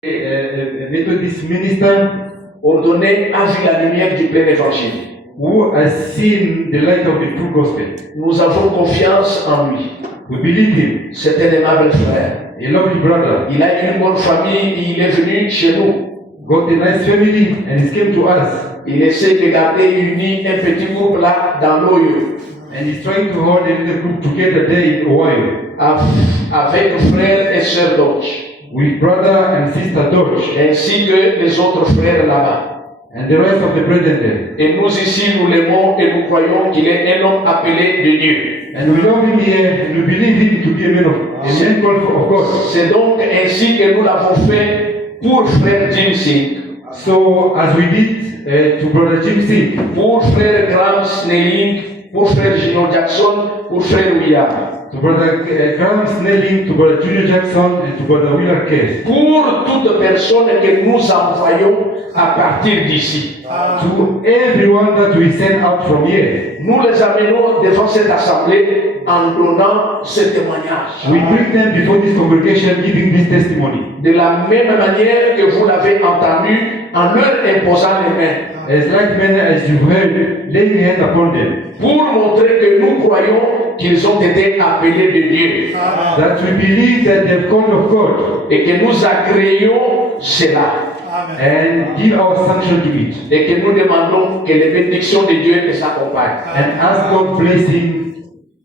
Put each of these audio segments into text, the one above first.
Methodist minister ordonné a vu la lumière du plein évangile. who has seen the light of the true gospel. Nous avons confiance en lui. We believe him. C'est un aimable frère. A lovely brother. Il a une bonne famille et il est venu chez nous. Got a nice family and he came to us. Il essaie de garder uni un petit groupe là dans l'Oyo. And he's trying to hold a little group together there in Ohio. Avec frères et sœurs Dodge. With brother and sister Dodge. Ainsi que les autres frères là-bas. And the rest of the brethren there. Et nous ici, nous l'aimons et nous croyons qu'il est un homme appelé de Dieu. And we love him here and we believe him to be a man of God. C'est donc ainsi que nous l'avons fait pour frère Jim Singh. So as we did to brother Jim Singh. Pour frère Graham Snelling, pour frère Junior Jackson, pour frère William. To brother Graham Snelling, to brother Junior Jackson and to brother Willard Case. Pour toute personne que nous envoyons à partir d'ici. To everyone that we send out from here. Nous les amenons devant cette assemblée en donnant ce témoignage. We bring them before this congregation giving this testimony. De la même manière que vous l'avez entendu en leur imposant les mains. As like manner as you've heard, laying hands upon them. Pour montrer que nous croyons qu'ils ont été appelés de Dieu. That we believe that they've called of God. Et que nous agréons cela. And give our sanction to it. Et que nous demandons que les bénédictions de Dieu les accompagnent. And ask God's blessing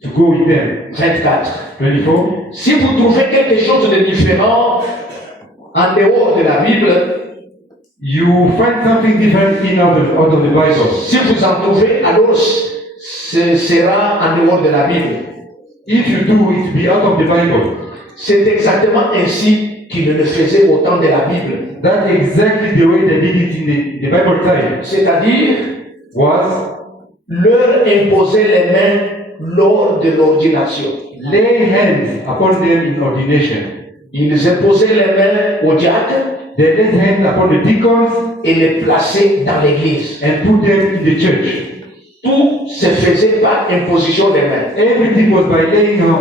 to go with them. 24. 24. Si vous trouvez quelque chose de différent en dehors de la Bible, you find something different out of the Bible. Si vous en trouvez, alors ce sera en dehors de la Bible. If you do, it will be out of the Bible. C'est exactement ainsi qu'ils le faisaient au temps de la Bible. That's exactly the way they did it in the Bible time. C'est-à-dire, was leur imposer les mains lors de l'ordination. Lay hands upon them in ordination. Ils imposaient les mains aux diacres. They laid hands upon the deacons et les placer dans l'église. And put them in the church. Tout se faisait par imposition des mains. Everything was by laying on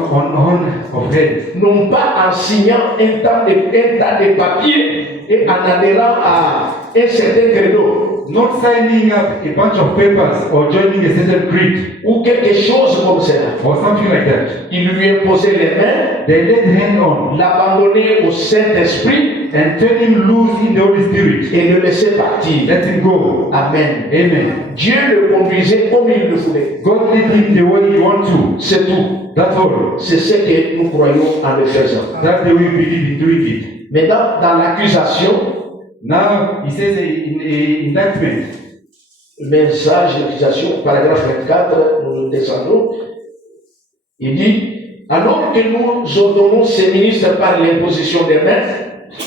of hands. Non pas en signant un tas de papiers et en adhérant à un certain credo. Not signing up a bunch of papers or joining a certain creed. Ou quelque chose comme cela. Or something like that. Il lui imposait les mains. They laid hand on. L'abandonner au Saint-Esprit. And turn him loose in the Holy Spirit. Et le laisser partir. Let him go. Amen. Amen. Dieu le conduisait comme il le voulait. God led him the way he wants to. C'est tout. That's all. C'est ce que nous croyons en le faisant. That's the way we believe in doing it. Maintenant, dans l'accusation, now he says in indictment. Message d'accusation, paragraphe 24, nous descendons. Il dit, alors que nous ordonnons ces ministres par l'imposition des mains,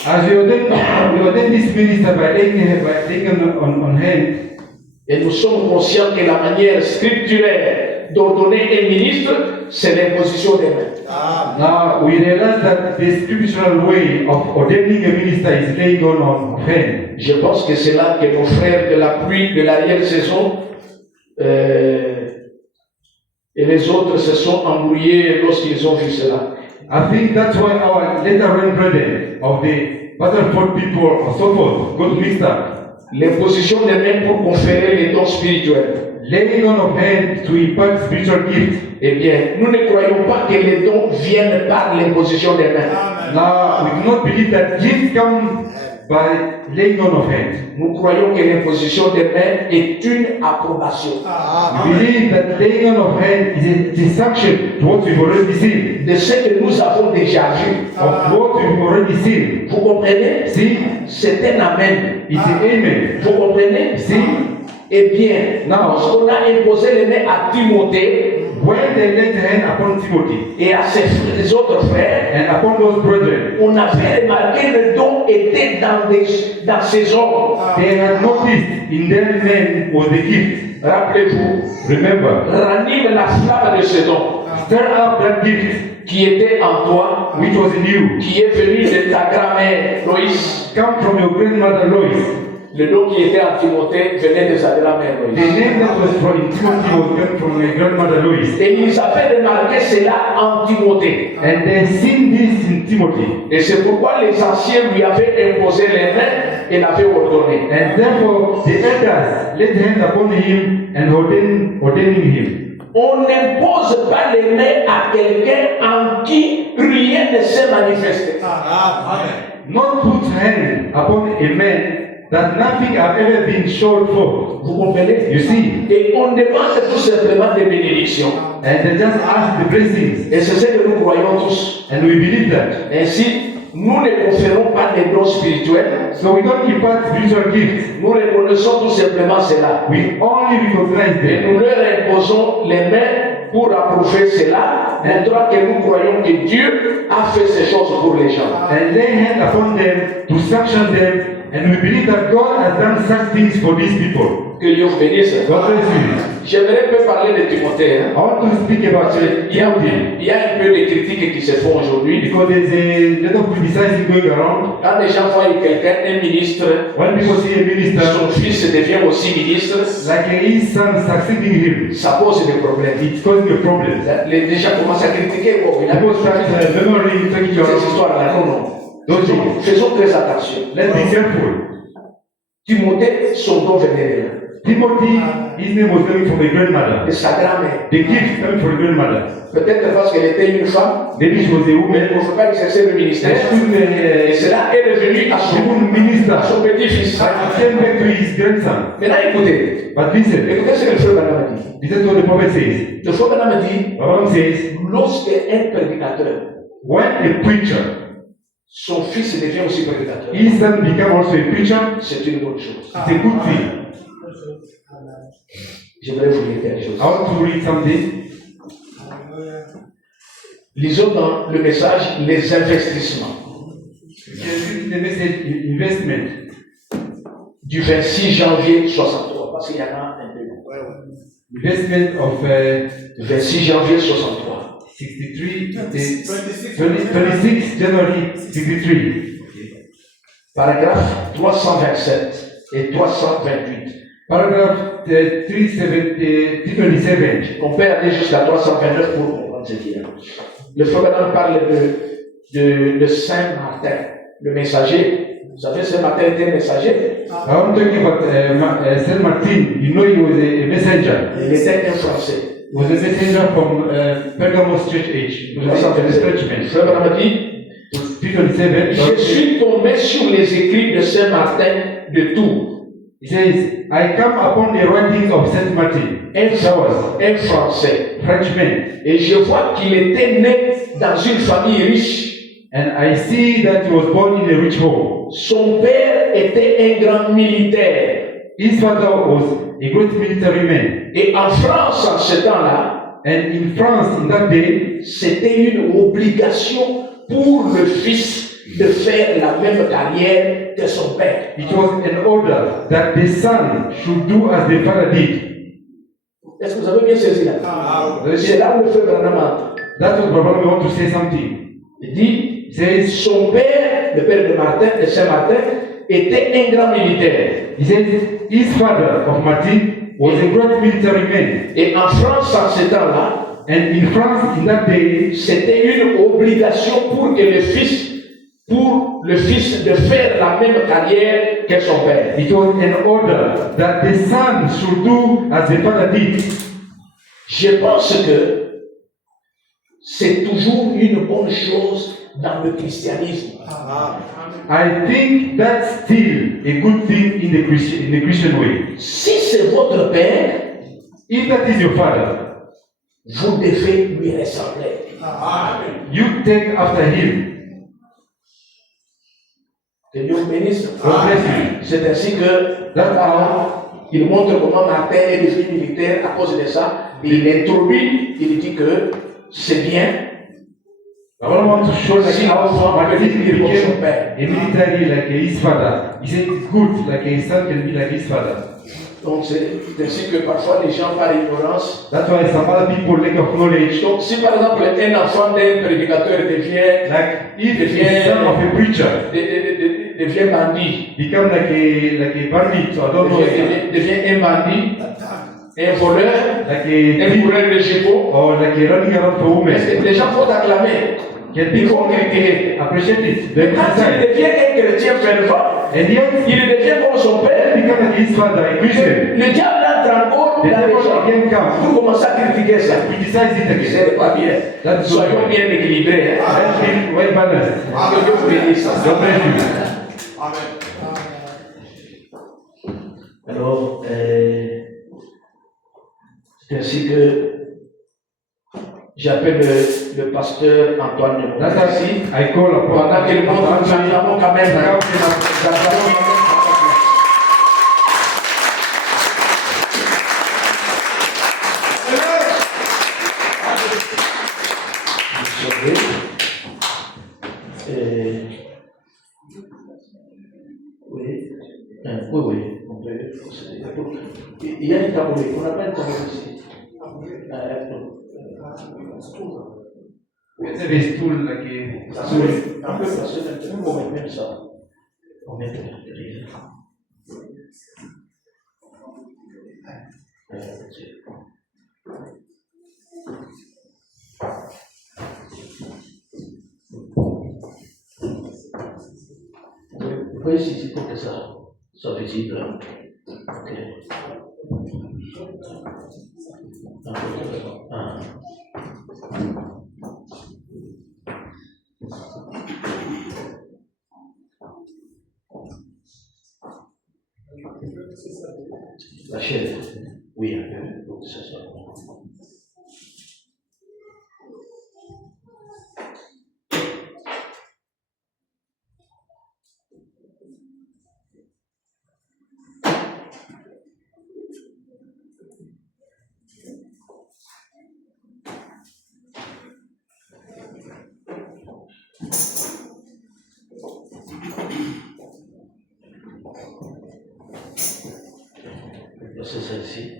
as we ordain this minister by laying on hand, et nous sommes conscients que la manière scripturaire d'ordonner un ministre, c'est l'imposition des mains. Now we realize that the scriptural way of ordaining a minister is laying on hand. Je pense que c'est là que nos frères de l'appui de l'arrière-saison et les autres se sont embrouillés lorsqu'ils ont vu cela. I think that's why our later-on brethren of the Battleford people or so forth got mixed up. L'imposition des mains pour conférer les dons spirituels. Laying on of hands to impart spiritual gifts. Eh bien, nous ne croyons pas que les dons viennent par l'imposition des mains. Now, we do not believe that gifts come by laying on of hands. Nous croyons que l'imposition des mains est une approbation. We believe that laying on of hands is a sanction to what we've already seen. De ce que nous avons déjà vu. Of what we've already seen. Vous comprenez? See? C'est un amen. It's an amen. Vous comprenez? See? Eh bien, lorsqu'on a imposé les mains à Timothée, when they laid hand upon Timothy et à ses autres frères, and upon those brethren, on avait remarqué que le don était dans ces hommes. They had noticed in their men was the gift. Rappelez-vous, remember, ranime la flamme de ce don. Stir up that gift qui était en toi, which was in you, qui est venu de ta grand-mère Loïs, come from your grandmother Lois. Le nom qui était à Timothée venait de sa grand-mère The Loïs. name that was from in Timothy was come from my grandmother Lois. Et ils avaient remarqué cela en Timothée. And they seen this in Timothy. Et c'est pourquoi les anciens lui avaient imposé les mains et l'avaient ordonné. And therefore the elders laid hands upon him and ordaining him. On n'impose pas les mains à quelqu'un en qui rien ne s'est manifesté. Not put hand upon a man that nothing have ever been showed for. Vous comprenez? You see? Et on demande tout simplement des bénédictions. And they just ask the blessings. Et c'est ce que nous croyons tous. And we believe that. Ainsi, nous ne conférons pas des dons spirituels. So we don't impart spiritual gifts. Nous reconnaissons tout simplement cela. We only recognize Et them. nous leur imposons les mains pour approuver cela, montrant que nous croyons que Dieu a fait ces choses pour les gens. And lay hand upon them to sanction them. And we believe that God has done such things for these people. Que Dieu vous bénisse. God bless you. J'aimerais peu parler de Timothée. I want to speak about Il y a un peu de critiques qui se font aujourd'hui. because there's a lot of criticizing going around. Quand les gens voient quelqu'un, un ministre, When people see a minister, son fils devient aussi ministre, like his son succeeding him, ça pose des problèmes. it's causing a problem. Les gens commencent à critiquer. Bon, il a People start memory taking cette around. histoire-là. Non, non. Don't you? Faisons très attention. Let's be careful. Timothée, son nom venait de là. Timothy, his name was coming from a grandmother. De sa grand-mère. The gift coming from a grandmother. Peut-être parce qu'elle était une femme, Maybe she was a mais woman. elle ne pouvait pas exercer le ministère. Et cela est revenu à She wouldn't minister. son petit-fils. He came back to his grandson. Maintenant, écoutez. But listen, Écoutez ce que le frère Branham a dit. this is what the prophet says. Le frère Branham dit, Abraham says, lorsqu'un prédicateur, when a preacher, son fils devient aussi prédicateur, his son become also a preacher, c'est une bonne chose. it's a good thing. J'aimerais vous lire quelque chose. I want to read something. Lisons dans le message les investissements The message investment. du 26 janvier 63, parce qu'il y en a un peu. Investment of 26 janvier 63. 63, 26 January 63. Paragraphe 327 et 328. Paragraph 327. On peut aller jusqu'à 329 pour comprendre ce qu'il y a. Le frère Branham parle de Saint Martin, le messager. Vous savez, Saint Martin était messager. I'm talking about Saint Martin. You know, he was a messenger. Il était un Français. He was a messenger from Pergamos Church Age. He was a Le churchman. frère Branham dit, 327. je suis tombé sur les écrits de Saint Martin de Tours. He says, I come upon the writings of Saint Martin, Un Français. Frenchman, Et je vois qu'il était né dans une famille riche. and I see that he was born in a rich home. Son père était un grand militaire. His father was a great military man. Et en France, en ce temps-là, And in France, in that day, c'était une obligation pour le fils de faire la même carrière que son père. it was an order that the son should do as the father did. Est-ce que vous avez bien saisi là? C'est là où le frère Branham entre. That's what Brother want to say something. Il dit, He says, son père, le père de Martin, de Saint-Martin, était un grand militaire. he says, his father of Martin was a great military man. Et en France, en ce temps-là, And in France, in that day, c'était une obligation pour le fils de faire la même carrière que son père. it was an order that the son should do as the father did. Je pense que c'est toujours une bonne chose dans le christianisme. I think that's still a good thing in the Christian way. Si c'est votre père, If that is your father, vous devez lui ressembler. you take after him. Que Dieu vous bénisse. God bless you. C'est ainsi que il montre comment Martin est devenu militaire à cause de ça. Il introduit, il dit que c'est bien. I don't want to show like Si how l'enfant peut Martin devenir comme son became père. a military like his father. He said it's good like a son can be like his father. Donc c'est ainsi que parfois les gens par ignorance. That's why some other people lack of knowledge. Donc si par exemple un enfant d'un prédicateur devient Like if the son of a preacher devient bandit, become like a bandit, or I don't know, devient un bandit, un voleur, like un a thief, coureur de chevaux. or like a running around for women. Les gens vont acclamer. Can Ils vont people critiquer. appreciate it? Mais They quand il criticize. devient un chrétien fervent, And yet, il devient comme son père. become like his father, a Christian. Le diable entre encore The dans les devil gens again comes, pour commencer à critiquer ça. criticize it again. C'est pas bien. That's Soyons bien équilibrés. Hein? Let's be well balanced. Que Dieu vous bénisse. God bless you. Alors, c'est ainsi que j'appelle le pasteur Antoine de That's Montessi. why I call upon Pendant que le monde nous acclamons quand même. Hein? Nous acclamons quand même. Oui, on peut procéder. Il y a une tabouret, on n'a pas une tabouret ici. There is tool like a stool. On peut passer maintenant, on met même ça. On met derrière. Vous voyez ici pour que ça soit visible. Ok. La chaise, oui, un peu, pour que ça soit bon. C'est celle-ci.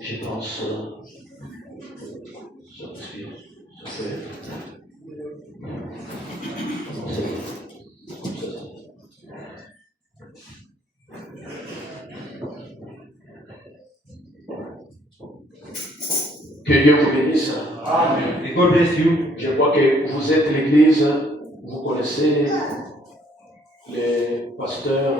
Je pense ça fait. Que Dieu vous bénisse. Amen. May God bless you. Je crois que vous êtes l'église, vous connaissez le pasteur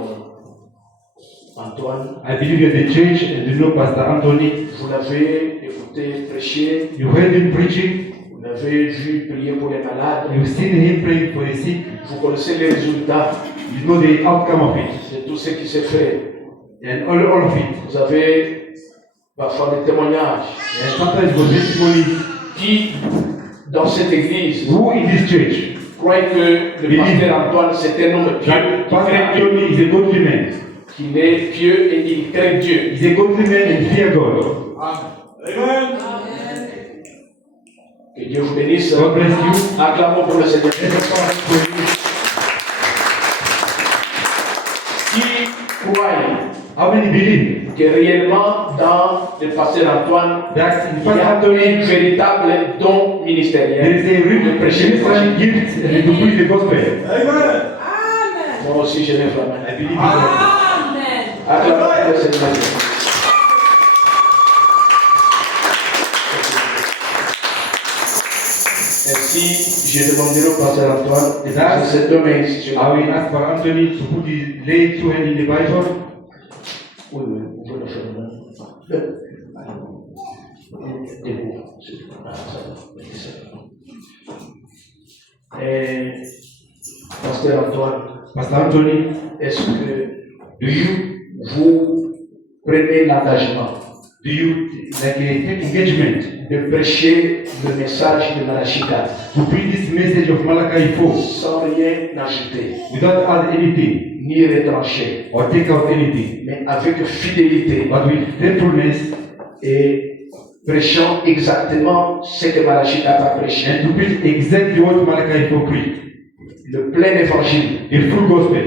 Antoine. I believe you're the church and you know Pastor Anthony. Vous l'avez écouté prêcher, You heard him preaching. vous l'avez vu prier pour les malades. You've seen him praying for the sick. Vous connaissez les résultats You know the outcome of it. de tout ce qui s'est fait. And all of it. Vous avez parfois des témoignages And sometimes for testimonies. qui, dans cette église, Who in this church? croient que le pasteur Antoine c'est un homme pieux, That qui Pastor craint Dieu, Anthony is a godly man. qu'il est pieux et il craint Dieu. He's a godly man and fear God. Amen. Que Dieu vous bénisse. God bless you. Acclamons pour le Seigneur. Let us pray for you. Qui croient How many believe que réellement dans le pasteur Antoine, that in il y Pastor a un Anthony véritable don there ministériel is a de real prêcher le ministerial évangile. gift and to preach the gospel? Amen. Moi aussi, je lève la main. I believe in God. Acclamons pour le Seigneur. Ainsi, je demanderai au pasteur Antoine de faire cette deux mains institutionnelles. I will ask for Anthony to put his lay two hands in the Bible. Oui, vous pouvez le faire. Debout. Et pasteur Antoine, Pastor Anthony, est-ce que do you vous prenez l'engagement Do you take engagement de prêcher le message de Malachie 4 to preach this message of Malachi 4 sans rien ajouter, without add anything ni retrancher, or take out anything, mais avec fidélité but with faithfulness et prêchant exactement ce que Malachie 4 a prêché. and to preach exactly what Malachi 4 preached, Le plein évangile, the full gospel,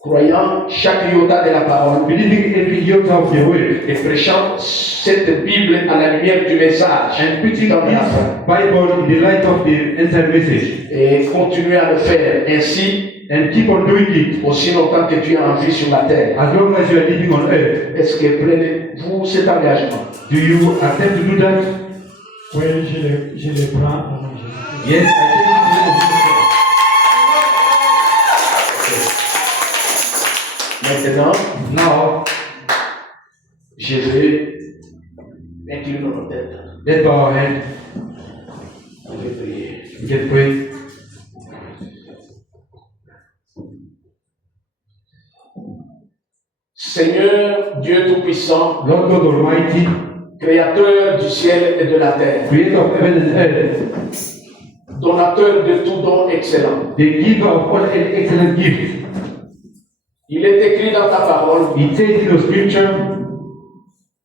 croyant chaque iota de la parole believing every iota of the word, et prêchant cette Bible à la lumière du message and preaching dans la this fin. Bible in the light of the inside message, Et continuer à le faire ainsi and keep on doing it aussi longtemps que tu es en vie sur la terre. as long as you are living on earth. Est-ce que prenez-vous cet engagement? Do you attempt to do that? Oui, je les prends au nom de Jésus. Yes, I think Maintenant, now je vais incliner nos têtes. let's bow our head. Je vais prier. We can pray. Seigneur Dieu Tout-Puissant, Lord God Almighty, Créateur du ciel et de la terre, creator of heaven and earth, donateur de tout don excellent. the giver of all excellent gifts. Il est écrit dans ta parole It says in the scripture,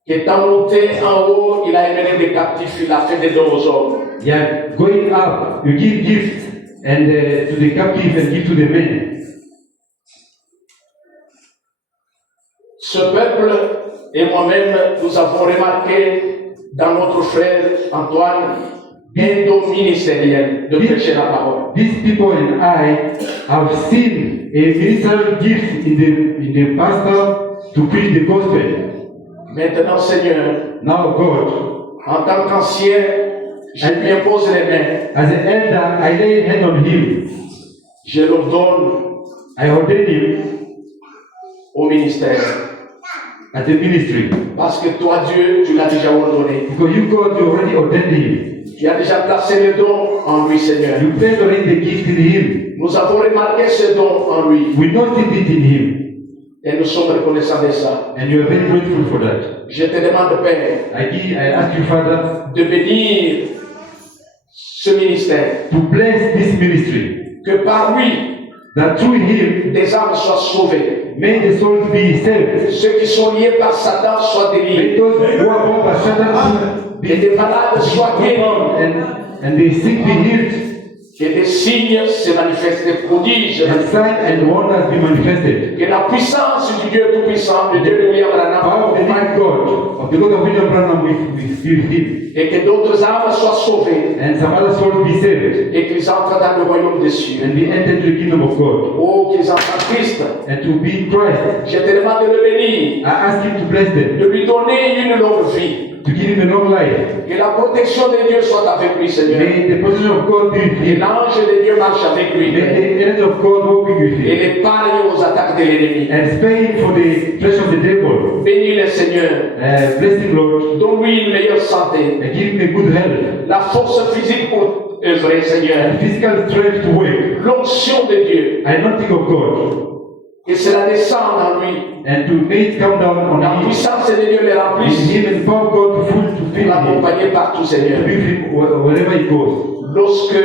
qu'étant monté en haut, il a émené des captifs, il a fait des dons aux hommes. yeah, going up, you give gifts and to the captive and give to the men. Ce peuple et moi-même, nous avons remarqué dans notre frère Antoine un don ministériel de prêcher la parole. These people and I have seen a ministerial gift in the pastor to preach the gospel. Maintenant, Seigneur, Now God, en tant qu'ancien, je lui impose les mains, as an elder, I lay hand on him. je l'ordonne I ordain him au ministère. as a ministry. Parce que toi, Dieu, tu l'as déjà ordonné. Because you God, you already ordained him. Tu as déjà placé le don en lui, Seigneur. You placed already the gift in him. Nous avons remarqué ce don en lui We noticed it in him. et nous sommes reconnaissants de ça. And you are very grateful for that. Je te demande, Père, I ask you, Father, de bénir ce ministère, to bless this ministry. que par lui, That through him, des âmes soient sauvées, may the souls be saved. ceux qui sont liés par Satan soient May délivrés, those who are born by Satan et des malades soient guéris, and the sick be healed. que des signes se manifestent, des prodiges, And signs and wonders be manifested. que la puissance du Dieu Tout-Puissant, du Dieu de William Branham, Power of the living God, of the God of William Branham, we feel him. et que d'autres âmes soient sauvées And some other souls be saved. et qu'ils entrent dans le royaume des cieux. And be entered to the kingdom of God. Oh, qu'ils entrent en Christ. And to be in Christ. Je te demande de le bénir, I ask him to bless them. de lui donner une longue vie. To give him a long life. Que la protection de Dieu soit avec lui, Seigneur. May the protection of God be with Que him. l'ange de Dieu marche avec lui. May the angel of God walk with Et him. l'épargne aux attaques de l'ennemi. And spare him for the flesh of the devil. Bénis le Seigneur. Bless him, Lord. Donne-lui une meilleure santé. And give him a good health. La force physique pour œuvrer, Seigneur. And physical strength to work. L'onction de Dieu. Anointing of God. Que cela descende en lui. And to make it come down on La him. puissance de Dieu le In remplisse. him and power of God to fill Pour him. l'accompagner partout, To Seigneur. be with him wherever he goes. Lorsque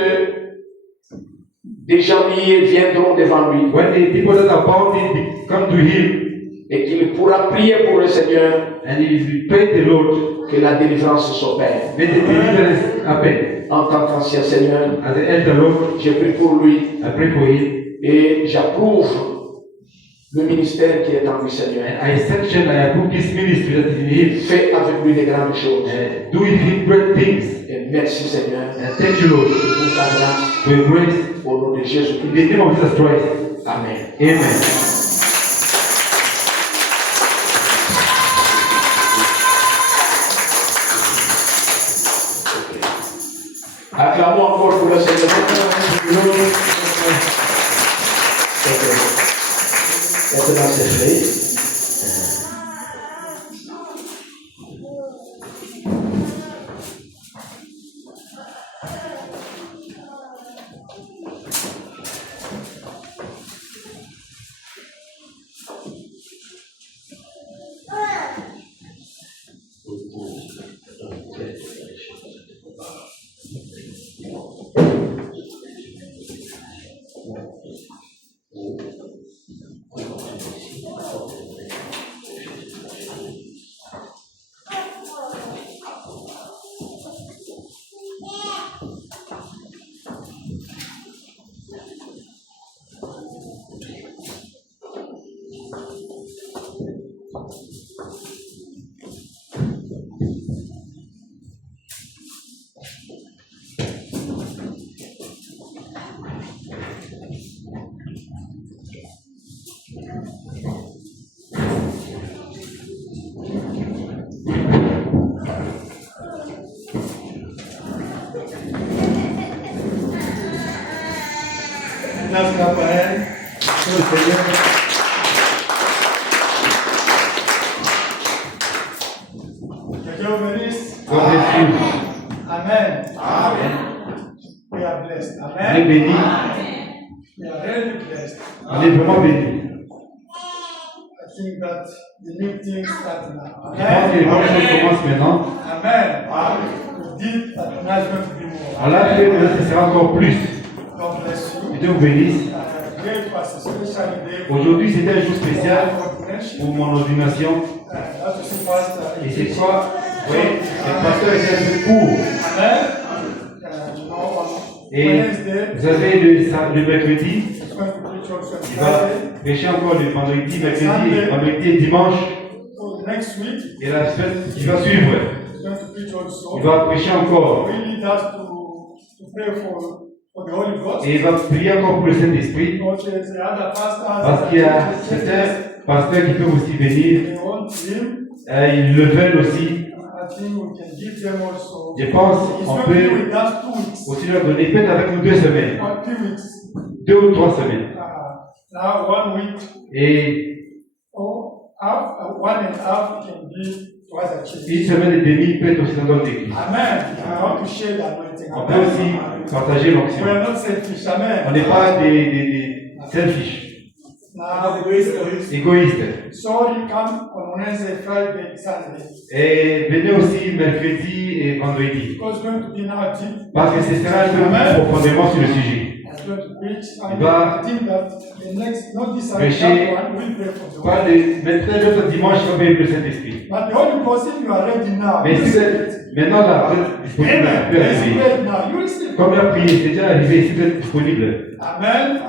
des gens liés viendront devant lui When the people that are bound in come to him et qu'il pourra prier pour le Seigneur, and he will pray the Lord, que la délivrance s'opère. may the deliverance happen. En tant qu'ancien Seigneur, As an elder, Lord, je prie pour lui I pray for him. et j'approuve le ministère qui est en lui, Seigneur. And I sanction, I approve this ministry that is in him. Fais avec lui des grandes choses. Do with him great things. Et merci, Seigneur, And thank you, Lord, pour ta grâce. for your grace. Au nom de Jésus. In the name of Jesus Christ. Amen. Amen. Acclamons encore pour le Seigneur. Maintenant, c'est fait. grâce la paix. Que le Seigneur Que Dieu vous bénisse. God bless you. Amen. Amen. We are blessed. On est Amen. béni. We are really blessed. On est vraiment béni. I think that the new things start now. Je pense que les bonnes choses commencent maintenant. Amen. We did that management to be more. On l'a fait, mais là, ce sera encore plus. God bless you. Que Dieu vous bénisse. Great was a special day. Aujourd'hui, c'était un jour spécial Ordination. pour mon ordination. That to see pastor. Et c'est quoi? Oui, le pasteur était un peu court. Amen. You know, on Et Wednesday, vous savez, le mercredi, it's going to preach also on il va Friday. prêcher encore le vendredi, vendredi et dimanche. So next week, Et la semaine qui va suivre, he's going to preach also. il va prêcher encore. We need us to pray for the Holy Ghost. Et il va prier encore pour le Saint-Esprit. Because there's the other pastors Parce qu'il y a certains pasteurs qui peuvent aussi venir. they want him. Ils le veulent aussi. I think we can give them also. Je pense He's qu'on going to be peut with us 2 weeks. aussi leur donner peut-être avec nous 2 semaines. Or 3 weeks. 2 ou 3 semaines. Now 1 week Et or half, 1.5 can be twice a church. une semaine et demie peut être aussi dans notre église. Amen. I want to share the anointing. On peut aussi partager We l'onction. are not selfish. On Amen. n'est pas des selfish, Now, égoïstes. sorry, come on Wednesday, Friday, Saturday. Et venez aussi mercredi et vendredi. Because going to be now deep. Parce que ce sera un peu profondément sur le sujet. I'm going to preach. Il va I think that the next, not this prêcher one, we'll pray for the pas Lord. maintenant l'autre dimanche, il va payer le Saint-Esprit. But the Holy Ghost, if you are ready now, Mais you si vous receive êtes it. maintenant là, vous êtes disponible, Amen. vous pouvez Let's arriver. pray now. You receive it. Comme la prière, c'est déjà arrivé, si vous êtes disponible, Amen.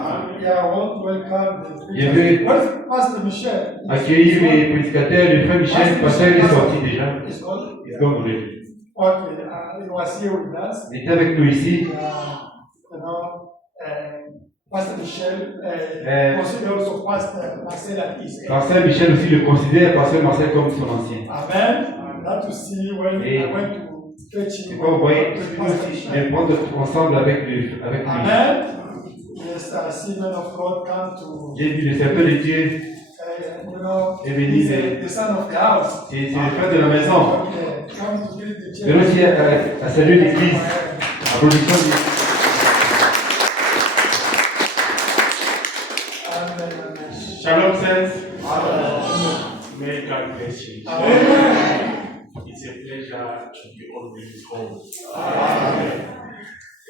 Yeah, I want to welcome the Je vais Where's Pastor Michel? accueillir les prédicateurs, le frère Michel, parce qu'il est sorti déjà. It's gone. Est-ce qu'on voulait? Okay, he was here with us. Il était avec nous ici. You know, Pastor Michel, Eh. consider also Pastor Marcel at his age. Pasteur Michel aussi le considère, Pasteur Marcel, comme son ancien. Amen. That to see when Et- I went to fetch Et him. quand vous voyez, to nous Pastor aussi, Michel. je prendre ensemble avec lui. Amen. Yes, I see men of God come to, J'ai vu le serviteur de Dieu, you know, Et béni he's les- the son of the house. c'est le frère de la maison. Okay, come to greet the Mais aussi à saluer l'église, à production de Amen, amen. Shalom, saints. May God bless you. Amen. It's a pleasure to be always home.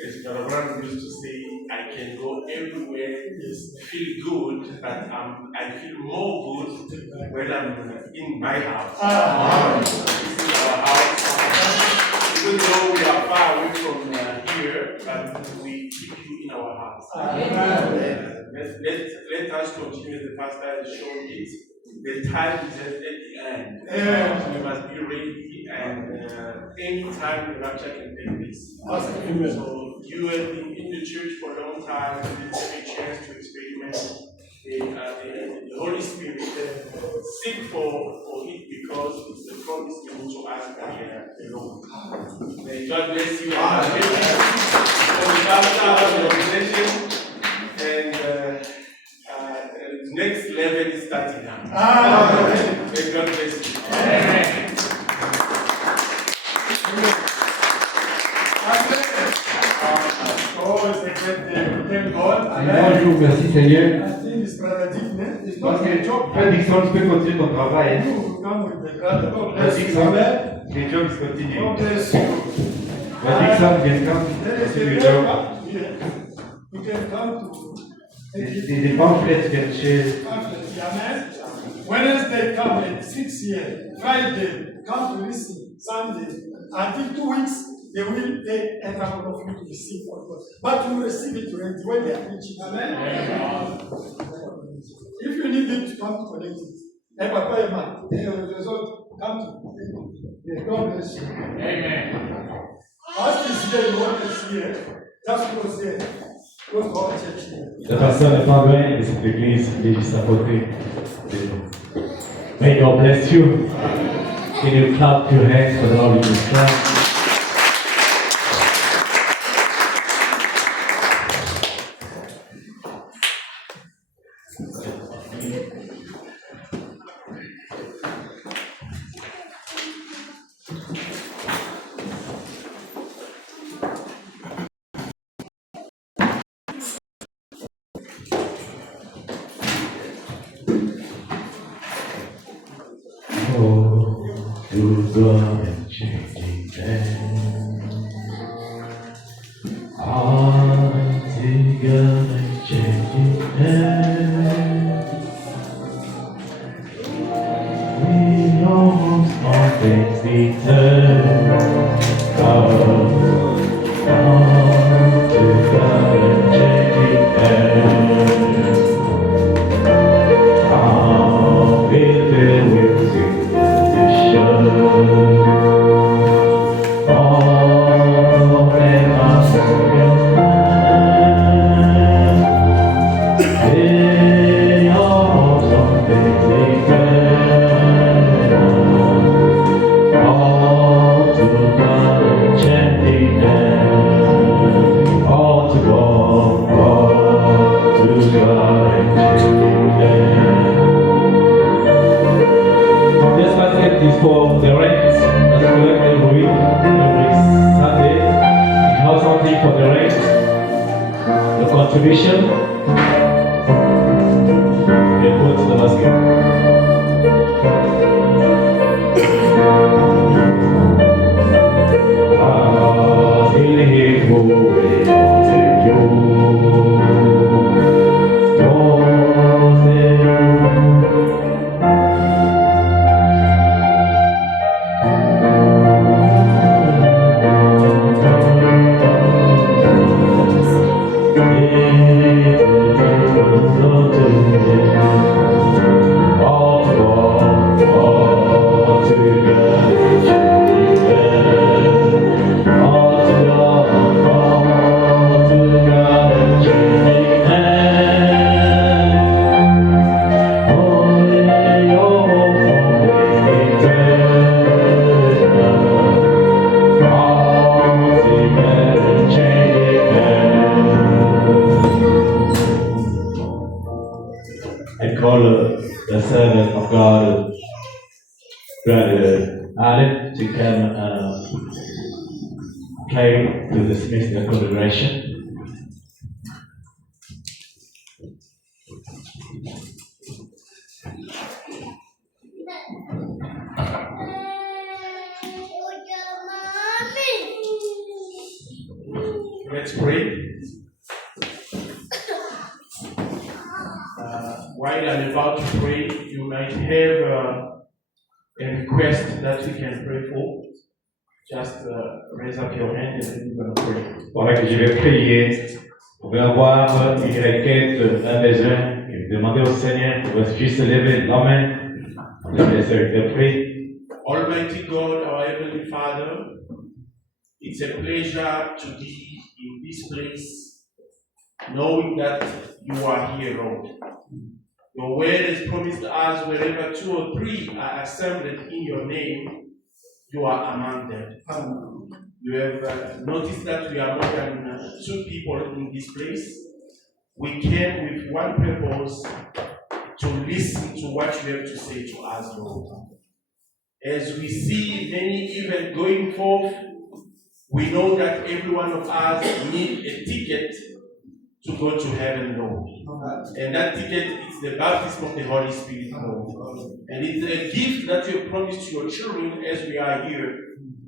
As Brother Brown used to say, I can go everywhere, feel good, but I feel more good when I'm in my house. This is our house. Even though we are far away from here, but we keep you in our house. Let us continue, the pastor has shown it. The time is at the end. Amen. We must be ready, and any time the rapture can take place. Amen. So you have been in the church for a long time, you didn't have a chance to experiment the Holy Spirit. Seek for it because it's the promise given to us by the Lord. May God bless you and bless you for the pastor of the organization. And next level is starting now. Amen. May God bless you. Amen. Oh, it's a great day. Thank God. Amen. Bonjour, merci Seigneur. I think this brother Dickman is Parce not que a job. frère Dixon, tu peux continuer ton travail. Hein? You come with the brother. God Frère bless you. Dixon, Amen. les jobs continuent. God bless you. Frère Dixon, viens quand There is continue a le day job. come here. You can come to Des pamphlets viennent chez. Amen. Wednesday come at 6 here. Friday come to listen. Sunday until 2 weeks they will take a couple of you to receive what God. But you receive it ready when they are preaching. Amen. If you need it, come to collect it. And Papa Emma, the result come to God bless you. Amen. As is here, you want to see it. Just close here. Go to our church here. Le pasteur n'est pas loin de cette église, il est juste à côté de nous. May God bless you. Can you clap your hands for the Lord Jesus Christ? to God and changing hands. Together and changing hands. We almost all things return. Together and changing hands. With for the rent, that's correct every week, every Sunday. We have something for the rent, the contribution, we put in the basket. I call the servant of God, Brother Allen, to come pray to dismiss the congregation. Let's pray. While I'm about to pray, you might have a request that we can pray for. Just raise up your hand and then we're going to pray. Pendant que je vais prier, vous pouvez avoir une requête, un besoin, et demander au Seigneur, vous pouvez juste lever la main, le laisser de prier. Almighty God, our Heavenly Father, it's a pleasure to be in this place, knowing that you are here, Lord. Your word has promised us wherever 2 or 3 are assembled in your name, you are among them. You have noticed that we are more than 2 people in this place. We came with one purpose, to listen to what you have to say to us, Lord. As we see many events going forth, we know that every one of us needs a ticket to go to heaven, Lord. And that ticket is the baptism of the Holy Spirit, Lord. And it's a gift that you have promised to your children as we are here.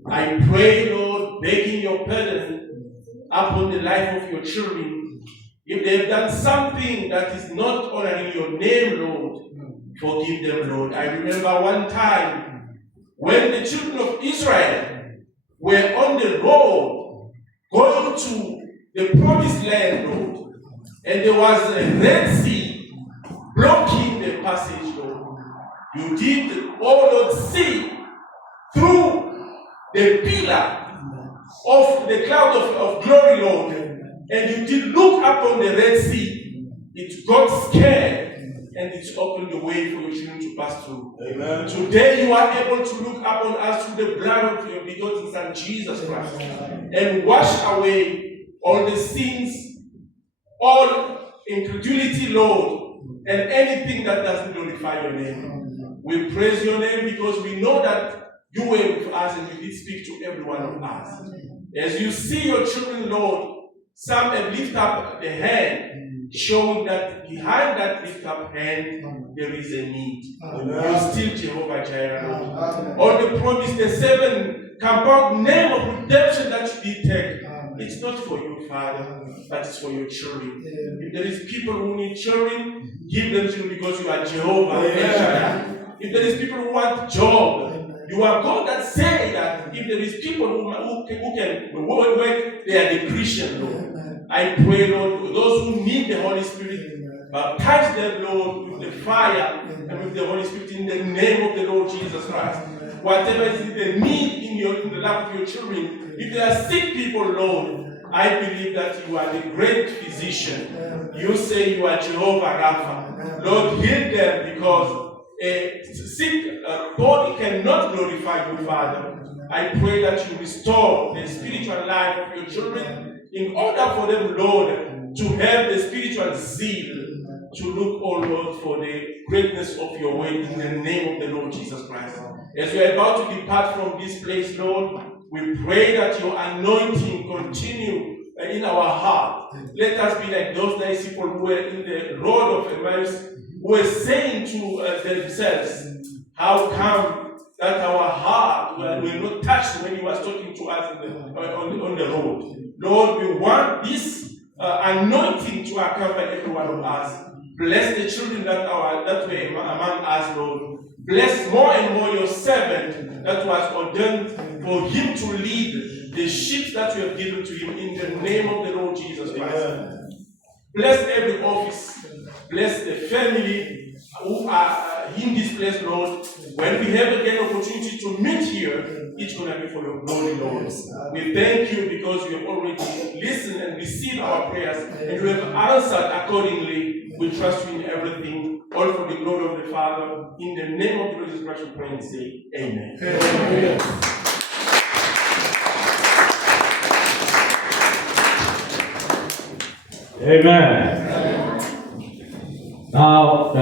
I pray, Lord, begging your pardon upon the life of your children. If they have done something that is not honoring your name, Lord, forgive them, Lord. I remember one time when the children of Israel were on the road going to the promised land, Lord. And there was a Red Sea blocking the passage, Lord. You did, oh Lord, see through the pillar of the cloud of glory, Lord. And you did look upon the Red Sea. It got scared and it opened the way for your children to pass through. Amen. Today you are able to look upon us through the blood of your begotten Son, Jesus Christ, and wash away all the sins, all incredulity, Lord, and anything that doesn't glorify your name. We praise your name because we know that you were with us and you did speak to every one of us. As you see your children, Lord, some have lifted up the hand showing that behind that lift up hand, there is a need. You're still Jehovah Jireh, Lord. All the promise, the 7 compound name of redemption that you did take, it's not for you, Father, but it's for your children. If there is people who need children, give them children because you are Jehovah. If there is people who want job, you are God that say that if there is people who can work, they are the Christian, Lord. I pray, Lord, those who need the Holy Spirit, baptize them, Lord, with the fire and with the Holy Spirit in the name of the Lord Jesus Christ. Whatever is the need in the life of your children, if there are sick people, Lord, I believe that you are the great physician. You say you are Jehovah Rapha. Lord, heal them because a sick body cannot glorify you, Father. I pray that you restore the spiritual life of your children in order for them, Lord, to have the spiritual zeal to look, oh Lord, for the greatness of your way in the name of the Lord Jesus Christ. As we are about to depart from this place, Lord, we pray that your anointing continue in our heart. Let us be like those disciples who were in the road of Emmaus, who were saying to themselves, how come that our heart will not touch when he was talking to us on the road? Lord, we want this anointing to accompany every one of us. Bless the children that were among us, Lord. Bless more and more your servant that was ordained for him to lead the sheep that you have given to him in the name of the Lord Jesus Christ. Bless every office. Bless the family who are in this place, Lord. When we have again opportunity to meet here, it's going to be for your glory, Lord. We thank you because you have already listened and received our prayers and you have answered accordingly. We trust you in everything, all for the glory of the Father. In the name of the Lord Jesus Christ, we pray and say, Amen. Amen. Now,